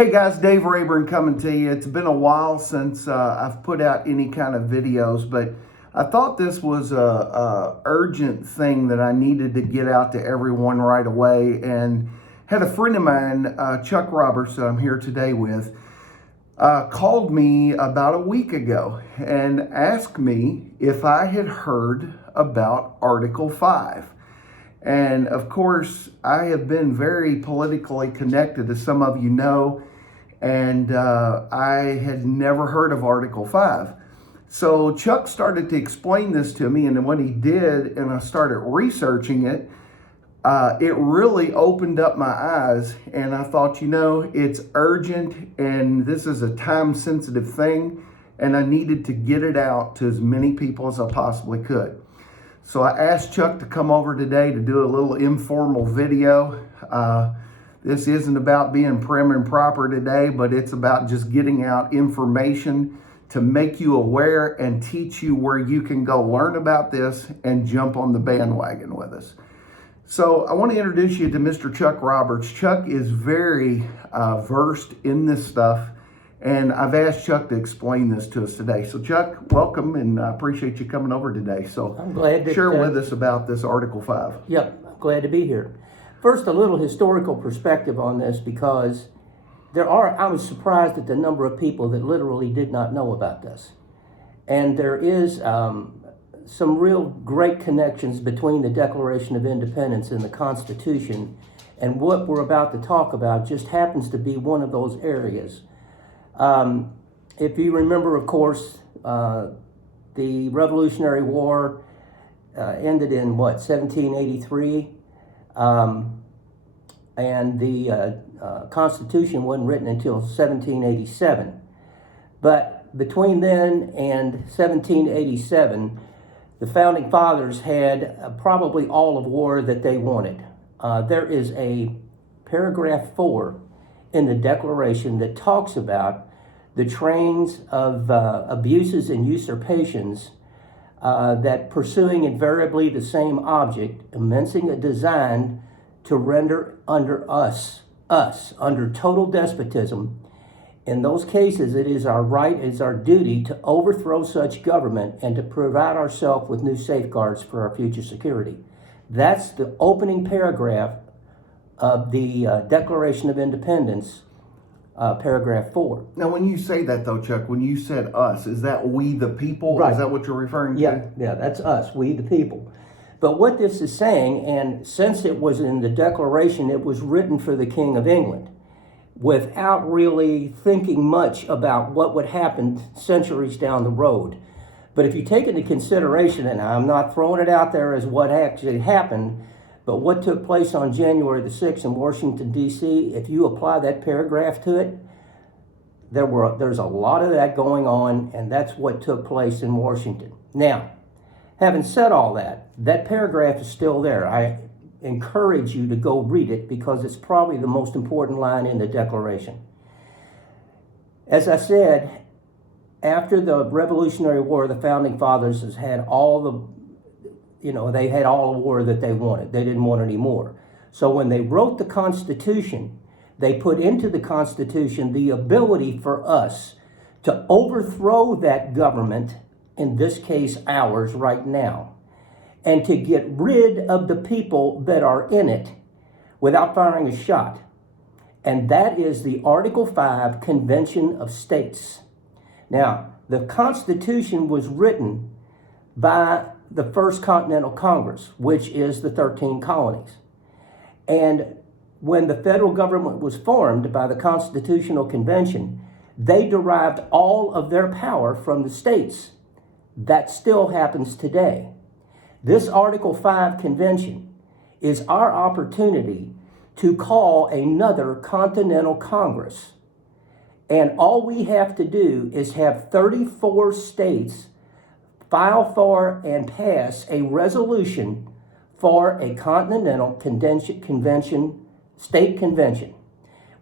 Hey guys, Dave Rayburn coming to you. It's been a while since I've put out any kind of videos, but I thought this was a urgent thing that I needed to get out to everyone right away. And had a friend of mine, Chuck Roberts, that I'm here today with, called me about a week ago and asked me if I had heard about Article 5. And of course, I have been very politically connected, as some of you know, and I had never heard of Article 5. So Chuck started to explain this to me, and when he did, and I started researching it, it really opened up my eyes, and I thought, it's urgent, and this is a time-sensitive thing, and I needed to get it out to as many people as I possibly could. So I asked Chuck to come over today to do a little informal video. This isn't about being prim and proper today, but it's about just getting out information to make you aware and teach you where you can go learn about this and jump on the bandwagon with us. So I want to introduce you to Mr. Chuck Roberts. Chuck is very versed in this stuff, and I've asked Chuck to explain this to us today. So Chuck, welcome, and I appreciate you coming over today. So I'm glad to share with us about this Article 5. Yep, I'm glad to be here. First, a little historical perspective on this, because I was surprised at the number of people that literally did not know about this. And there is some real great connections between the Declaration of Independence and the Constitution, and what we're about to talk about just happens to be one of those areas. If you remember, of course, the Revolutionary War ended in 1783, and the Constitution wasn't written until 1787. But between then and 1787, the Founding Fathers had probably all of war that they wanted. There is a paragraph 4 in the Declaration that talks about the trains of abuses and usurpations that pursuing invariably the same object, commencing a design to render under under total despotism. In those cases, it is our right, it is our duty to overthrow such government and to provide ourselves with new safeguards for our future security. That's the opening paragraph of the Declaration of Independence, paragraph 4. Now, when you say that, though, Chuck, when you said us, is that we the people? Right. Is that what you're referring to? Yeah, that's us, we the people. But what this is saying, and since it was in the Declaration, it was written for the King of England, without really thinking much about what would happen centuries down the road. But if you take into consideration, and I'm not throwing it out there as what actually happened, but what took place on January the 6th in Washington, D.C., if you apply that paragraph to it, there's a lot of that going on, and that's what took place in Washington. Now, having said all that, that paragraph is still there. I encourage you to go read it, because it's probably the most important line in the Declaration. As I said, after the Revolutionary War, the Founding Fathers has had all they had all the war that they wanted. They didn't want any more. So when they wrote the Constitution, they put into the Constitution the ability for us to overthrow that government, in this case ours right now, and to get rid of the people that are in it without firing a shot. And that is the Article 5 Convention of States. Now, the Constitution was written by the First Continental Congress, which is the 13 colonies. And when the federal government was formed by the Constitutional Convention, they derived all of their power from the states. That still happens today. This Article 5 Convention is our opportunity to call another Continental Congress. And all we have to do is have 34 states file for and pass a resolution for a Continental Convention, state convention.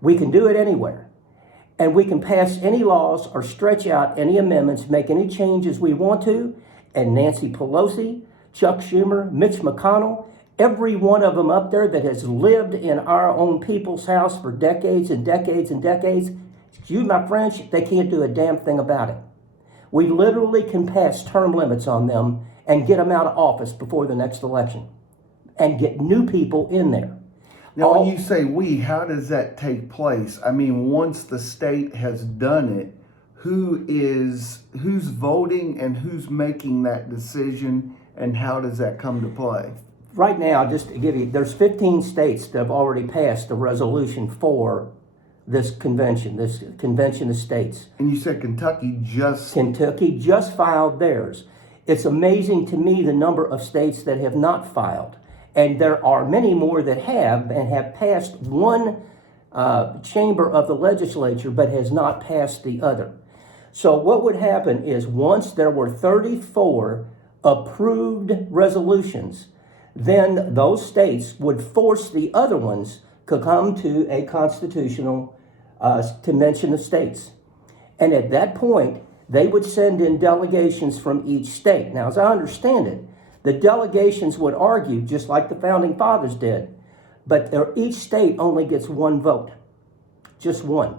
We can do it anywhere. And we can pass any laws or stretch out any amendments, make any changes we want to, and Nancy Pelosi, Chuck Schumer, Mitch McConnell, every one of them up there that has lived in our own people's house for decades and decades and decades, excuse my French, they can't do a damn thing about it. We literally can pass term limits on them and get them out of office before the next election and get new people in there. Now, when you say we, how does that take place? I mean, once the state has done it, who's voting and who's making that decision, and how does that come to play? Right now, just to give you, there's 15 states that have already passed a resolution for this convention of states. And you said Kentucky just filed theirs. It's amazing to me the number of states that have not filed. And there are many more that have and have passed one chamber of the legislature but has not passed the other. So what would happen is once there were 34 approved resolutions, then those states would force the other ones to come to a constitutional convention of states. And at that point, they would send in delegations from each state. Now, as I understand it, the delegations would argue just like the founding fathers did, but each state only gets one vote, just one.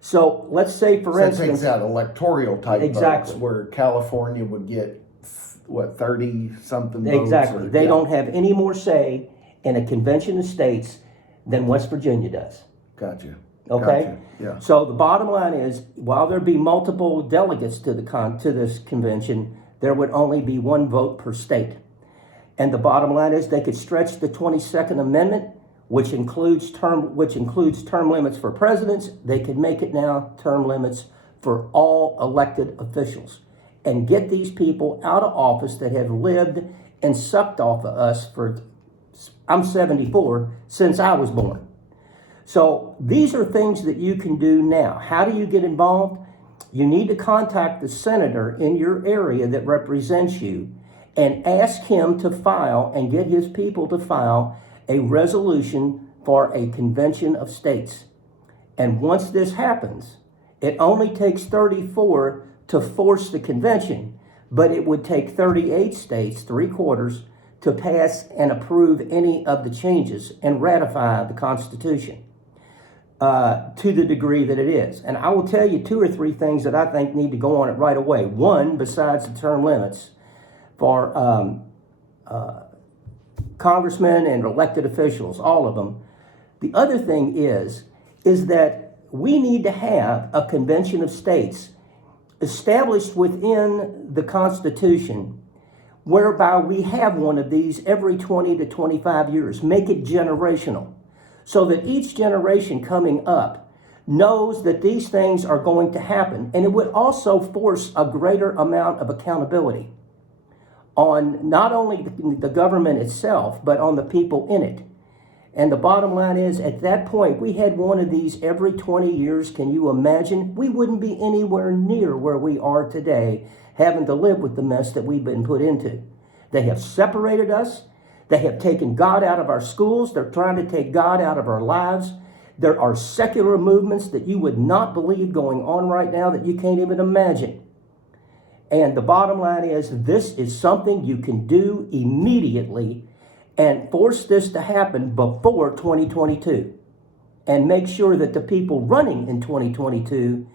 So let's say, for instance, that takes out electoral type exactly votes, where California would get 30 something votes. Exactly. They don't have any more say in a convention of states than West Virginia does. Gotcha. Okay. Gotcha. Yeah. So the bottom line is, while there be multiple delegates to this convention, there would only be one vote per state. And the bottom line is, they could stretch the 22nd Amendment, which includes term limits for presidents. They could make it now term limits for all elected officials, and get these people out of office that have lived and sucked off of us for, I'm 74, since I was born. So these are things that you can do now. How do you get involved? You need to contact the senator in your area that represents you and ask him to file and get his people to file a resolution for a convention of states. And once this happens, it only takes 34 to force the convention, but it would take 38 states, 3/4, to pass and approve any of the changes and ratify the Constitution to the degree that it is. And I will tell you 2 or 3 things that I think need to go on it right away. One, besides the term limits for congressmen and elected officials, all of them. The other thing is that we need to have a convention of states established within the Constitution, whereby we have one of these every 20 to 25 years. Make it generational, so that each generation coming up knows that these things are going to happen. And it would also force a greater amount of accountability on not only the government itself, but on the people in it. And the bottom line is, at that point, we had one of these every 20 years. Can you imagine? We wouldn't be anywhere near where we are today, having to live with the mess that we've been put into. They have separated us. They have taken God out of our schools. They're trying to take God out of our lives. There are secular movements that you would not believe going on right now that you can't even imagine. And the bottom line is, this is something you can do immediately and force this to happen before 2022. And make sure that the people running in 2022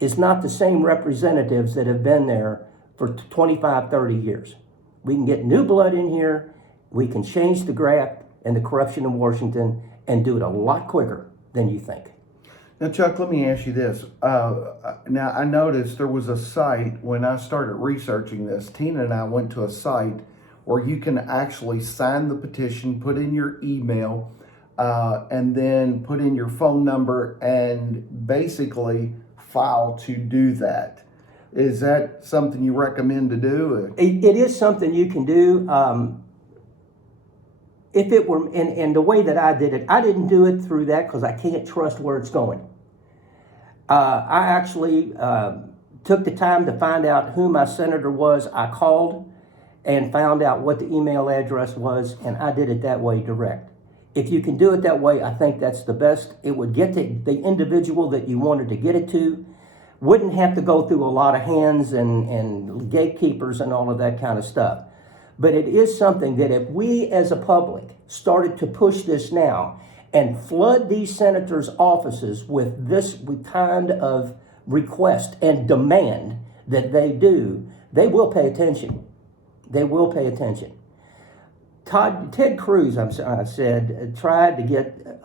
is not the same representatives that have been there for 25, 30 years. We can get new blood in here. We can change the graft and the corruption in Washington and do it a lot quicker than you think. Now, Chuck, let me ask you this. Now, I noticed there was a site when I started researching this. Tina and I went to a site where you can actually sign the petition, put in your email, and then put in your phone number and basically file to do that. Is that something you recommend to do? It is something you can do. If it were, and the way that I did it, I didn't do it through that because I can't trust where it's going. I actually took the time to find out who my senator was. I called and found out what the email address was, and I did it that way direct. If you can do it that way, I think that's the best. It would get to the individual that you wanted to get it to. Wouldn't have to go through a lot of hands and gatekeepers and all of that kind of stuff. But it is something that if we as a public started to push this now and flood these senators' offices with this kind of request and demand that they do, they will pay attention. They will pay attention. Ted Cruz, I said, tried to get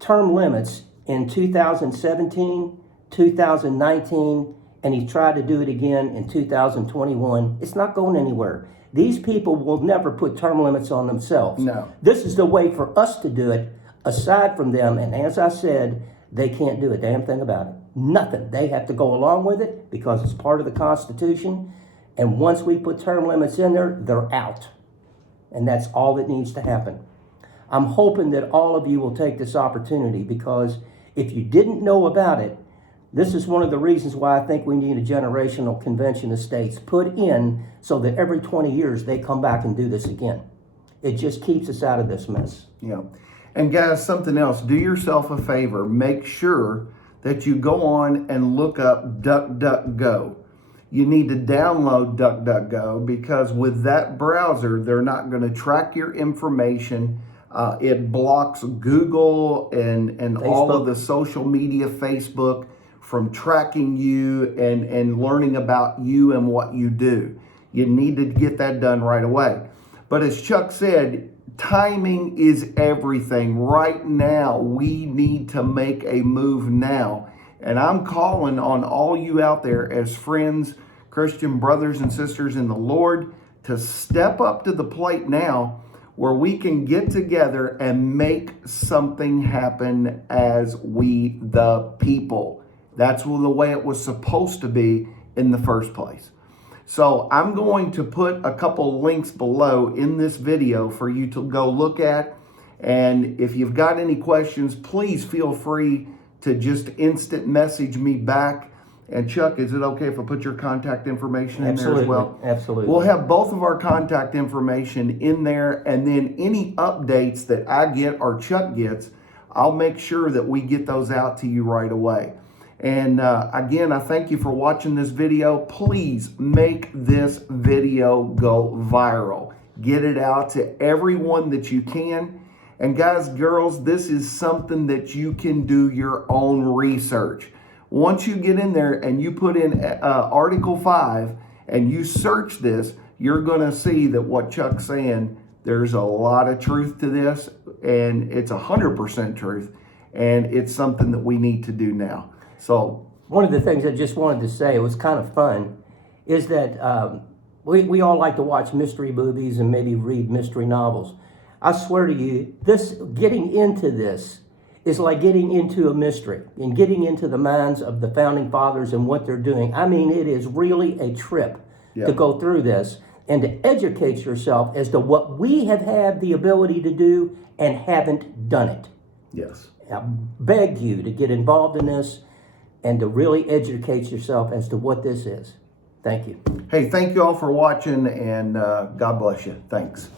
term limits in 2017, 2019, and he tried to do it again in 2021. It's not going anywhere. These people will never put term limits on themselves. No. This is the way for us to do it, aside from them. And as I said, they can't do a damn thing about it. Nothing. They have to go along with it because it's part of the Constitution. And once we put term limits in there, they're out. And that's all that needs to happen. I'm hoping that all of you will take this opportunity, because if you didn't know about it, this is one of the reasons why I think we need a generational convention of states put in so that every 20 years they come back and do this again. It just keeps us out of this mess. Yeah. And guys, something else, do yourself a favor. Make sure that you go on and look up DuckDuckGo. You need to download DuckDuckGo, because with that browser, they're not going to track your information. It blocks Google and all of the social media, Facebook, from tracking you and learning about you and what you do. You need to get that done right away. But as Chuck said, timing is everything. Right now, we need to make a move now. And I'm calling on all you out there as friends, Christian brothers and sisters in the Lord, to step up to the plate now, where we can get together and make something happen as we the people. That's the way it was supposed to be in the first place. So I'm going to put a couple links below in this video for you to go look at. And if you've got any questions, please feel free to just instant message me back. And Chuck, is it okay if I put your contact information in there as well? Absolutely. We'll have both of our contact information in there, and then any updates that I get or Chuck gets, I'll make sure that we get those out to you right away. And again, I thank you for watching this video. Please make this video go viral. Get it out to everyone that you can. And guys, girls, this is something that you can do your own research. Once you get in there and you put in Article 5 and you search this, you're going to see that what Chuck's saying, there's a lot of truth to this, and it's 100% truth, and it's something that we need to do now. So one of the things I just wanted to say, it was kind of fun, is that we all like to watch mystery movies and maybe read mystery novels. I swear to you, getting into this is like getting into a mystery and getting into the minds of the founding fathers and what they're doing. I mean, it is really a trip to go through this and to educate yourself as to what we have had the ability to do and haven't done it. yes. I beg you to get involved in this and to really educate yourself as to what this is. Thank you. Hey, thank you all for watching, and God bless you. Thanks.